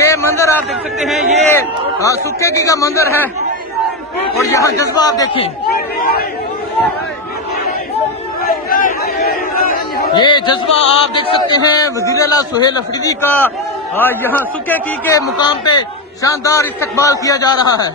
ये मंदिर आप देख सकते हैं, ये सुक्के की का मंदिर है और यहाँ जज्बा आप देखें, ये जज्बा आप देख सकते हैं वज़ीर आला सुहेल अफरीदी का यहाँ सुक्के की के मुकाम पे शानदार इस्तकबाल किया जा रहा है।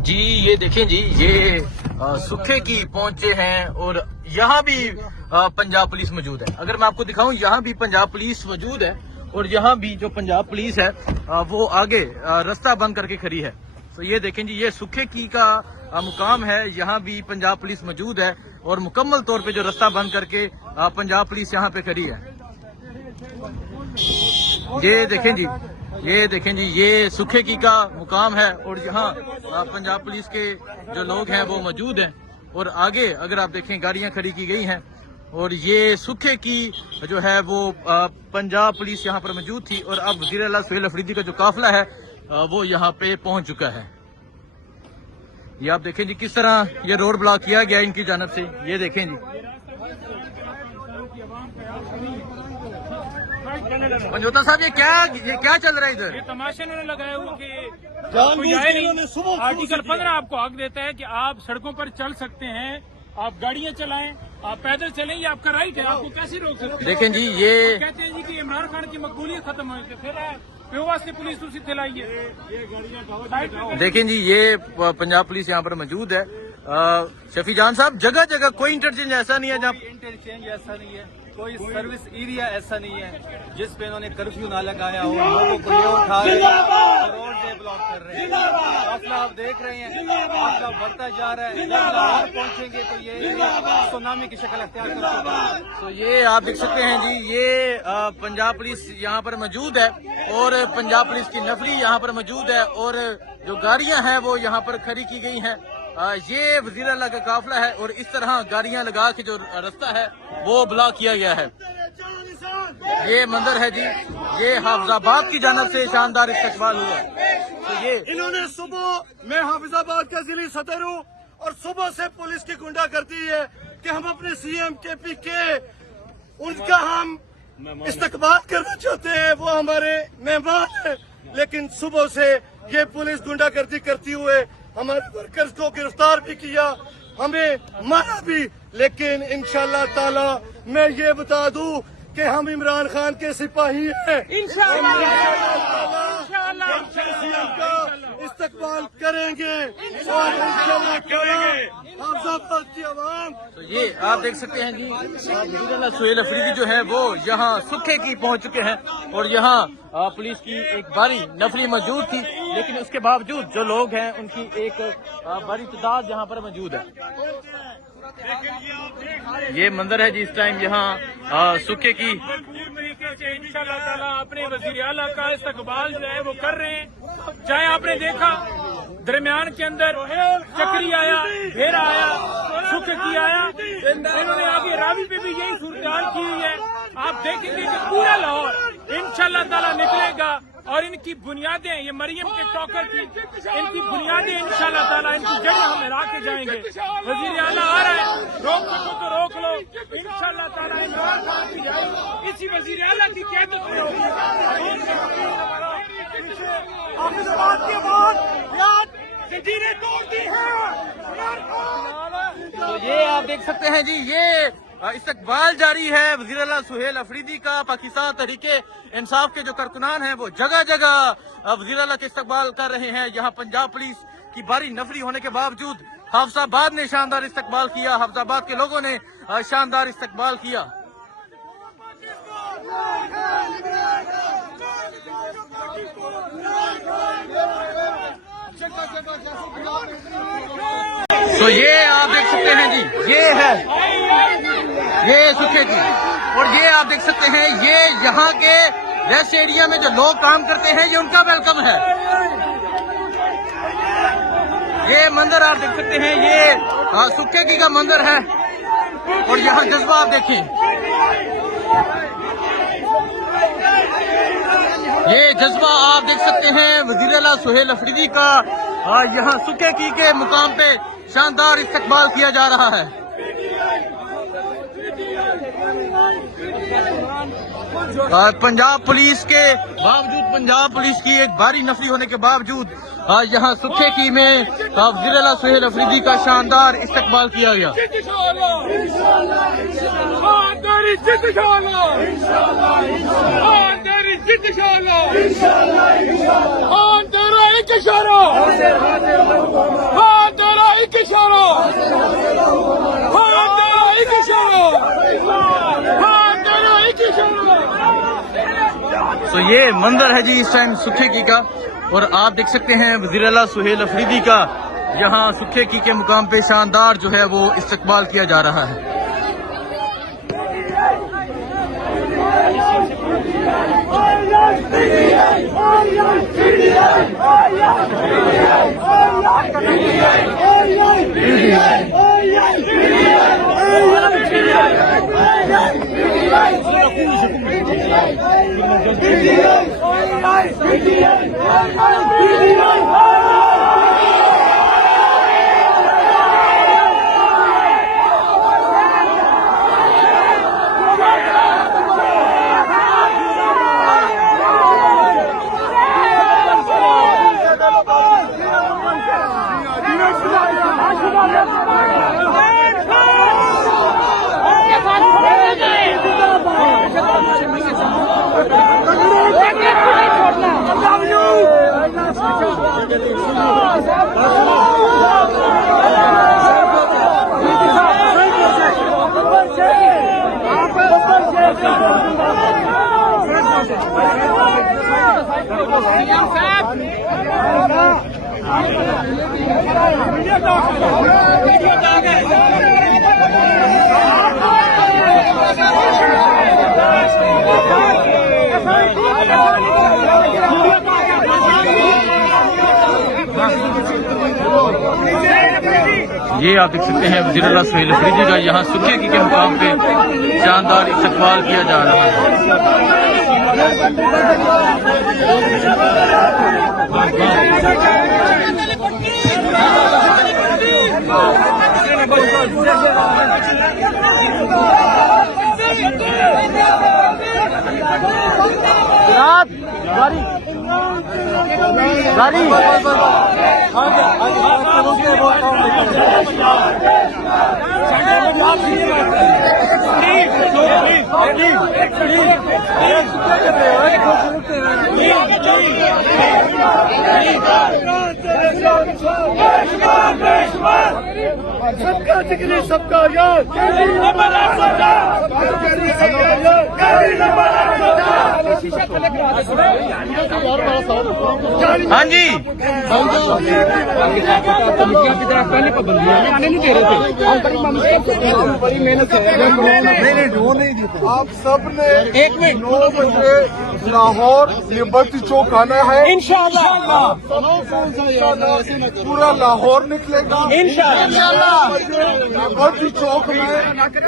जी ये देखें जी, ये सुखे की पहुंचे हैं और यहाँ भी पंजाब पुलिस मौजूद है। अगर मैं आपको दिखाऊं, यहाँ भी पंजाब पुलिस मौजूद है और यहाँ भी जो पंजाब पुलिस है वो आगे रास्ता बंद करके खड़ी है। तो ये देखें जी, ये सुखे की का मुकाम है, यहाँ भी पंजाब पुलिस मौजूद है और मुकम्मल तौर पे जो रास्ता बंद करके पंजाब पुलिस यहाँ पे खड़ी है। ये देखें जी, ये देखें जी, ये सुखे की का मुकाम है और यहाँ पंजाब पुलिस के जो लोग हैं वो मौजूद हैं और आगे अगर आप देखें गाड़ियां खड़ी की गई हैं और ये सुखे की जो है वो पंजाब पुलिस यहाँ पर मौजूद थी और अब वज़ीर आला सुहेल अफरीदी का जो काफिला है वो यहाँ पे पहुंच चुका है। ये आप देखें जी किस तरह ये रोड ब्लॉक किया गया इनकी जानब से। ये देखें जी, पंजोता साहब, ये क्या चल रहा है इधर? ये तमाशे इन्होंने लगाए हुए कि आर्टिकल 15 आपको हक देता है कि आप सड़कों पर चल सकते हैं, आप गाड़ियां चलाएं, आप पैदल चलें, ये आपका राइट है, आपको कैसे रोक सकते हैं? देखें जी, ये कहते हैं जी कि इमरान खान की मकबूलियत खत्म हो गई, फिर वास्ते पुलिस उसी थिलाई है। देखें जी, ये पंजाब पुलिस यहाँ पर मौजूद है। शफी जान साहब, जगह जगह कोई इंटरचेंज ऐसा नहीं है जहाँ इंटरचेंज ऐसा नहीं है, कोई सर्विस एरिया ऐसा नहीं है जिस पे इन्होंने कर्फ्यू ना लगाया हो, लोगों को ये उठा रहे हैं, रोड पे ब्लॉक कर रहे हैं। मसला आप देख रहे हैं, मसला बढ़ता जा रहा है, जब लाहौर पहुंचेंगे तो ये सुनामी की शक्ल अख्तियार कर चुका है। तो ये आप देख सकते हैं जी, ये पंजाब पुलिस यहाँ पर मौजूद है और पंजाब पुलिस की नफरी यहाँ पर मौजूद है और जो गाड़ियां हैं वो यहाँ पर खड़ी की गई हैं। ये वज़ीर आला का काफिला है और इस तरह गाड़ियां लगा के जो रास्ता है वो ब्लॉक किया गया है। ये मंदिर है जी, ये हाफिजाबाद की जानब से शानदार इस्तकबाल हुआ। तो ये इन्होंने सुबह, मैं हाफिजाबाद का जिली सदर हूँ और सुबह से पुलिस की गुंडा करती है कि हम अपने सीएम KP के उनका हम इस्तकबाल करना चाहते हैं, वो हमारे मेहमान है, लेकिन सुबह से ये पुलिस गुंडागर्दी करती हुए हमारे वर्कर्स को गिरफ्तार भी किया, हमें मारा भी। लेकिन इंशाअल्लाह ताला मैं ये बता दूं कि हम इमरान खान के सिपाही हैं, का इस्तकबाल करेंगे और इंशाअल्लाह करेंगे हाफिजाबाद की आवाम। तो ये आप देख सकते हैं जी, वज़ीर आला सुहेल अफरीदी जो है वो यहाँ सुखे की पहुंच चुके हैं और यहाँ पुलिस की एक भारी नफरी मौजूद थी, लेकिन उसके बावजूद जो लोग हैं उनकी एक बड़ी तादाद यहाँ पर मौजूद है। ये मंदिर है जी, इस टाइम यहाँ सुखे की तरीके से इंशाअल्लाह ताला अपने वज़ीर आला का इस्तकबाल जो है वो कर रहे हैं। चाहे आपने देखा दरमियान के अंदर चक्री आया, घेरा आया, सुख की आया, इन्होंने आगे रावी पे भी यही सूरत की हुई है। आप देखेंगे कि पूरा लाहौर इंशाअल्लाह ताला निकलेगा और इनकी बुनियादें, ये मरियम के टॉकर की इनकी बुनियादें इंशाअल्लाह ताला इनकी जड़ें हम हिला के जाएंगे। वज़ीर आला आ रहा है, रोक सको तो रोक लो, इंशाअल्लाह ताला इमरान खान की इसी वज़ीर आला की क़यादत में होगी। जंजीरें तोड़ दी हैं। तो ये आप देख सकते हैं जी, ये इस्तकबाल जारी है वज़ीर आला सुहेल अफरीदी का। पाकिस्तान तहरीके इंसाफ के जो कारकुनान हैं वो जगह जगह वज़ीर आला के इस्तकबाल कर रहे हैं। यहाँ पंजाब पुलिस की भारी नफरी होने के बावजूद हफ्साबाद ने शानदार इस्तकबाल किया, हफ्साबाद के लोगों ने शानदार इस्तकबाल किया। तो ये आप देख सकते हैं जी, ये है ये सुखे की, और ये आप देख सकते हैं ये यहाँ के रेस्ट एरिया में जो लोग काम करते हैं ये उनका वेलकम है। ये मंदिर आप देख सकते हैं, ये सुखे की का मंदिर है, और यहाँ जज्बा आप देखें, ये जज्बा आप देख सकते हैं वज़ीर आला सुहेल अफरीदी का यहाँ सुखे की के मुकाम पे शानदार इस्तकबाल किया जा रहा है। पंजाब पुलिस के बावजूद, पंजाब पुलिस की एक भारी नफरी होने के बावजूद यहाँ सुखे की में वज़ीर आला सुहेल अफरीदी का शानदार इस्तकबाल किया गया। तो ये मंदिर है जी इस टाइम सुखे की का, और आप देख सकते हैं वज़ीर आला सुहेल अफरीदी का यहाँ सुखे की के मुकाम पे शानदार जो है वो इस्तकबाल किया जा रहा है। ये आप देख सकते हैं वज़ीर आला सुहेल अफरीदी का यहाँ सुखे की के मुकाम पे शानदार इस्तकबाल किया जा रहा है। सबका जिक्र सबका याद, हाँ जी, पहले पाबंदियां आने नहीं दे रहे थे, हम बड़ी मेहनत से आप सब ने 1 मिनट 9 बजे लाहौर लिबर्टी चौक आना है इंशाअल्लाह। पूरा लाहौर निकलेगा इंशाअल्लाह। लिबर्टी चौक में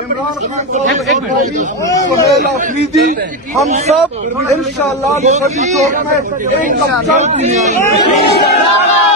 इमरान खान सुहेल अफरीदी हम सब इंशाअल्लाह लिबर्टी चौक में एक कप चाय पीएंगे।